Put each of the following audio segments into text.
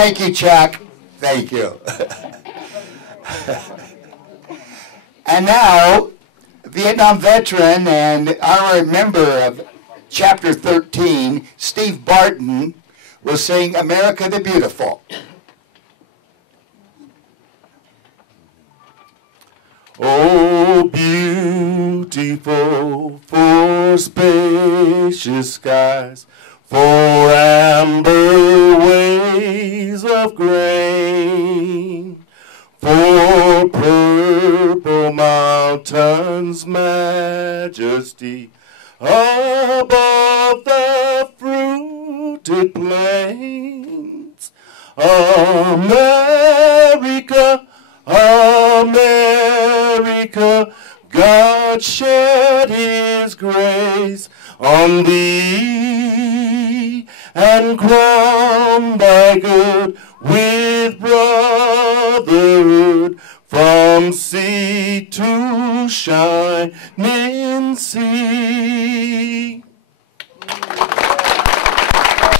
Thank you, Chuck. Thank you. And now, Vietnam veteran and honorary member of Chapter 13, Steve Barton, will sing America the Beautiful. Oh, beautiful for spacious skies, for amber waves of grain, for purple mountains' majesty above the fruited plains. America, America, God shed his grace on thee, and crown thy good with brotherhood, from sea to shining sea.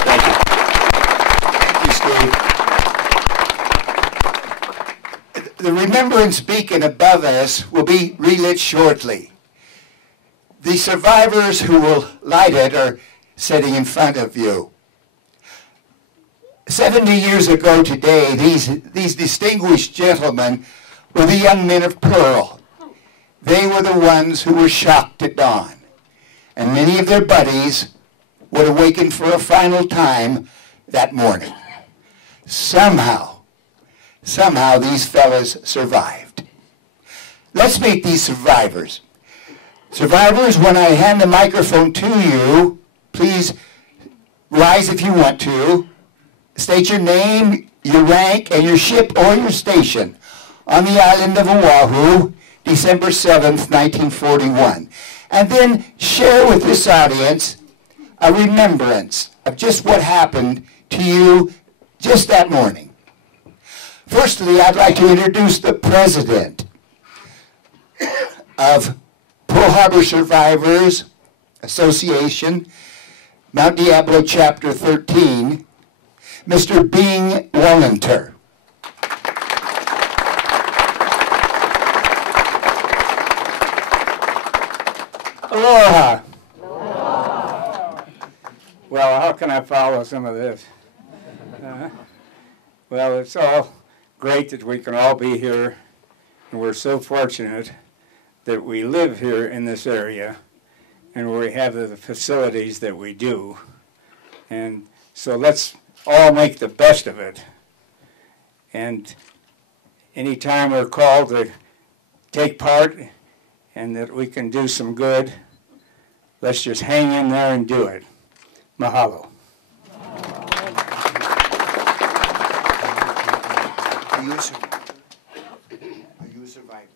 Thank you. Thank you, Steve. The remembrance beacon above us will be relit shortly. The survivors who will light it are sitting in front of you. 70 years ago today, these distinguished gentlemen were the young men of Pearl. They were the ones who were shocked at dawn. And many of their buddies would awaken for a final time that morning. Somehow these fellas survived. Let's meet these survivors. Survivors, when I hand the microphone to you, please rise if you want to. State your name, your rank, and your ship or your station on the island of Oahu, December 7th, 1941. And then share with this audience a remembrance of just what happened to you just that morning. Firstly, I'd like to introduce the president of Pearl Harbor Survivors Association, Mount Diablo Chapter 13, Mr. Bing Wallinter. Aloha. Aloha. Well, how can I follow some of this? Well, it's all great that we can all be here, and we're so fortunate that we live here in this area and we have the facilities that we do. And so let's all make the best of it. And anytime we're called to take part and that we can do some good, let's just hang in there and do it. Mahalo. Are you a survivor?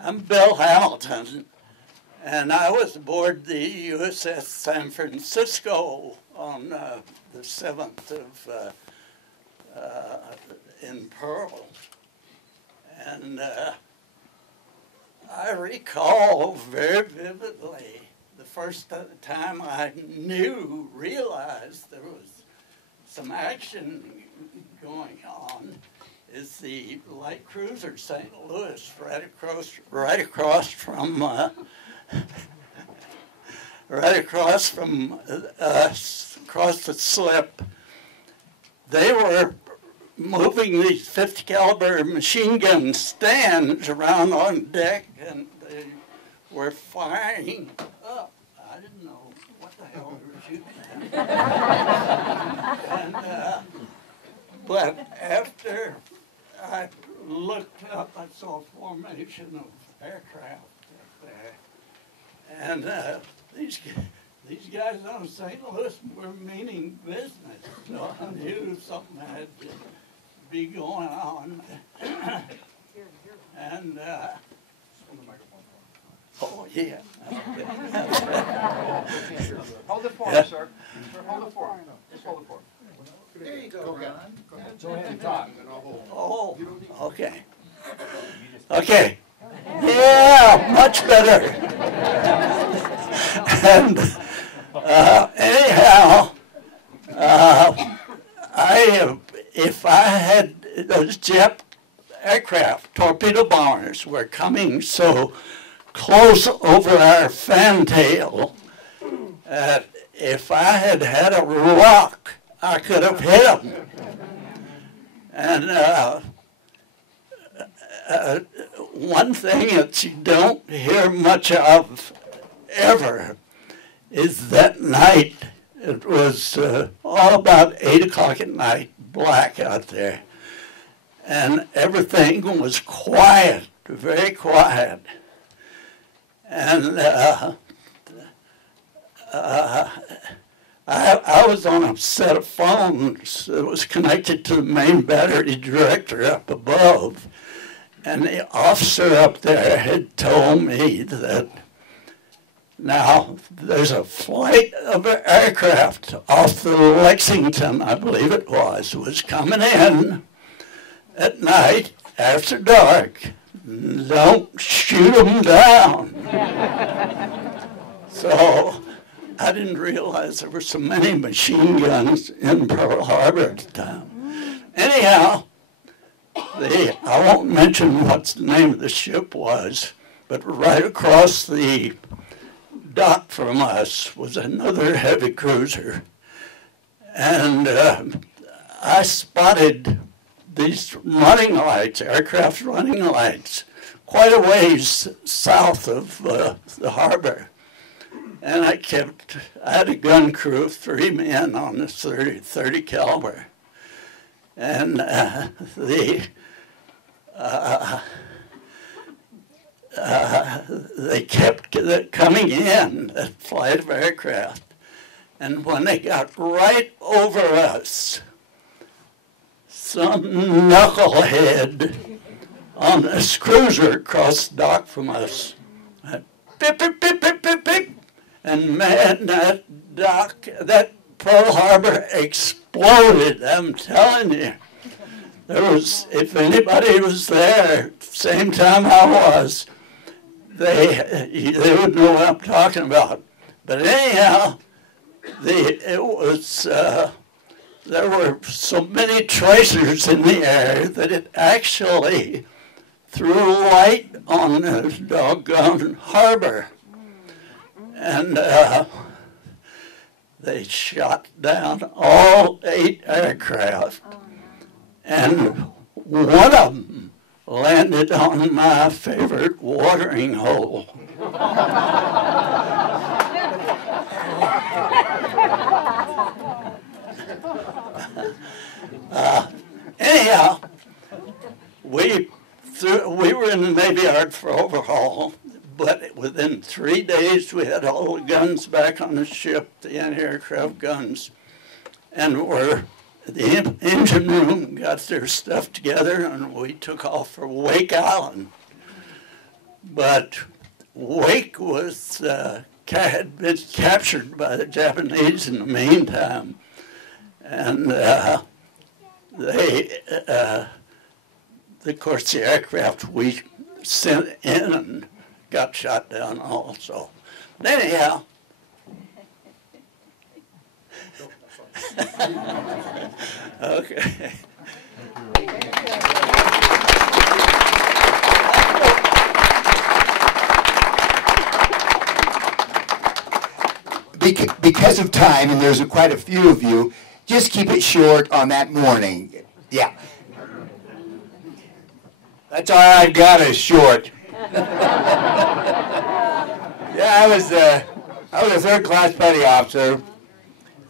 I'm Bill Hamilton, and I was aboard the USS San Francisco on the 7th of in Pearl, and I recall very vividly the first time I realized there was some action going on is the light cruiser St. Louis, right across from us, across the slip. They were moving these 50 caliber machine gun stands around on deck, and they were firing up. I didn't know what the hell they were shooting at. But after I looked up, I saw a formation of aircraft up there. And these guys on St. Louis were meaning business, so I knew something had to be going on. And, oh, yeah. Hold it for me, sir. Sir, hold it for me. Just hold it for me. There you go, Ron. Go ahead and talk. Oh, okay. Okay. Yeah, much better. And anyhow, if I had those jet aircraft, torpedo bombers were coming so close over our fantail that if I had had a rock, I could have hit them. And one thing that you don't hear much of ever is that night. It was all about 8 o'clock at night, black out there. And everything was quiet, very quiet. And I was on a set of phones that was connected to the main battery director up above. And the officer up there had told me that now there's a flight of aircraft off the Lexington, I believe it was coming in at night after dark. Don't shoot them down. So I didn't realize there were so many machine guns in Pearl Harbor at the time. Anyhow, I won't mention what the name of the ship was, but right across the dock from us was another heavy cruiser. And I spotted these running lights, aircraft running lights, quite a ways south of the harbor. And I had a gun crew of 3 men on this 30 caliber. And they kept coming in, that flight of aircraft. And when they got right over us, some knucklehead on this cruiser across the dock from us, beep, beep, beep, beep, beep, beep. And man, that dock, that Pearl Harbor exploded, I'm telling you. There was, if anybody was there, same time I was, they would know what I'm talking about. But anyhow, it was, there were so many tracers in the air that it actually threw light on the doggone harbor. And they shot down all 8 aircraft. And one of them landed on my favorite watering hole. Anyhow, we were in the Navy Yard for overhaul, but within 3 days we had all the guns back on the ship, the anti-aircraft guns, and the engine room got their stuff together, and we took off for Wake Island. But Wake had been captured by the Japanese in the meantime, and of course, the aircraft we sent in and got shot down also. But anyhow, okay. Because of time, and there's quite a few of you, just keep it short on that morning. Yeah. That's all I've got is short. Yeah, I was a third-class petty officer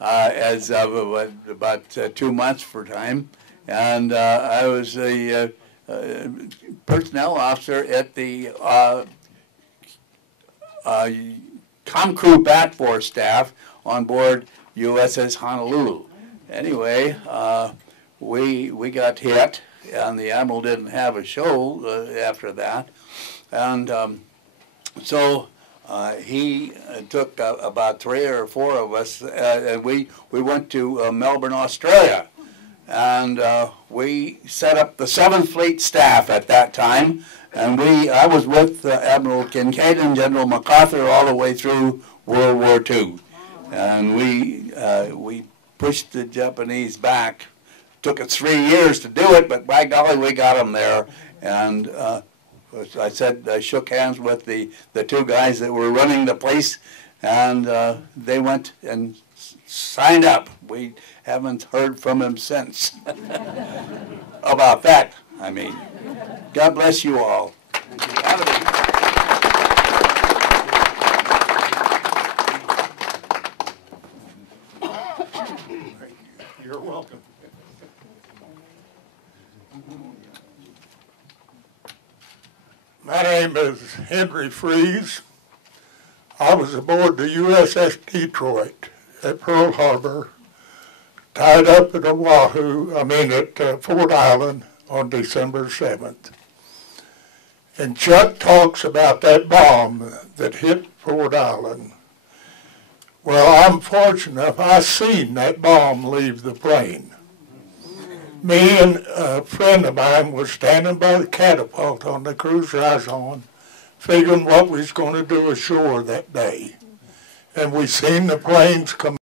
as of about 2 months for time, and I was a personnel officer at the Com Crew Bat Force staff on board USS Honolulu. Anyway, we got hit, and the Admiral didn't have a show after that, and so he took about 3 or 4 of us, and we went to Melbourne, Australia, and we set up the 7th Fleet staff at that time. And I was with Admiral Kincaid and General MacArthur all the way through World War II. And we pushed the Japanese back. Took us 3 years to do it, but by golly, we got them there. And I shook hands with the 2 guys that were running the place, and they went and signed up. We haven't heard from them since about that. I mean, God bless you all. You're welcome. My name is Henry Freeze. I was aboard the USS Detroit at Pearl Harbor, tied up at at Fort Island on December 7th. And Chuck talks about that bomb that hit Fort Island. Well, I'm fortunate enough, I seen that bomb leave the plane. Me and a friend of mine was standing by the catapult on the cruiser I was on, figuring what we was going to do ashore that day. And we seen the planes come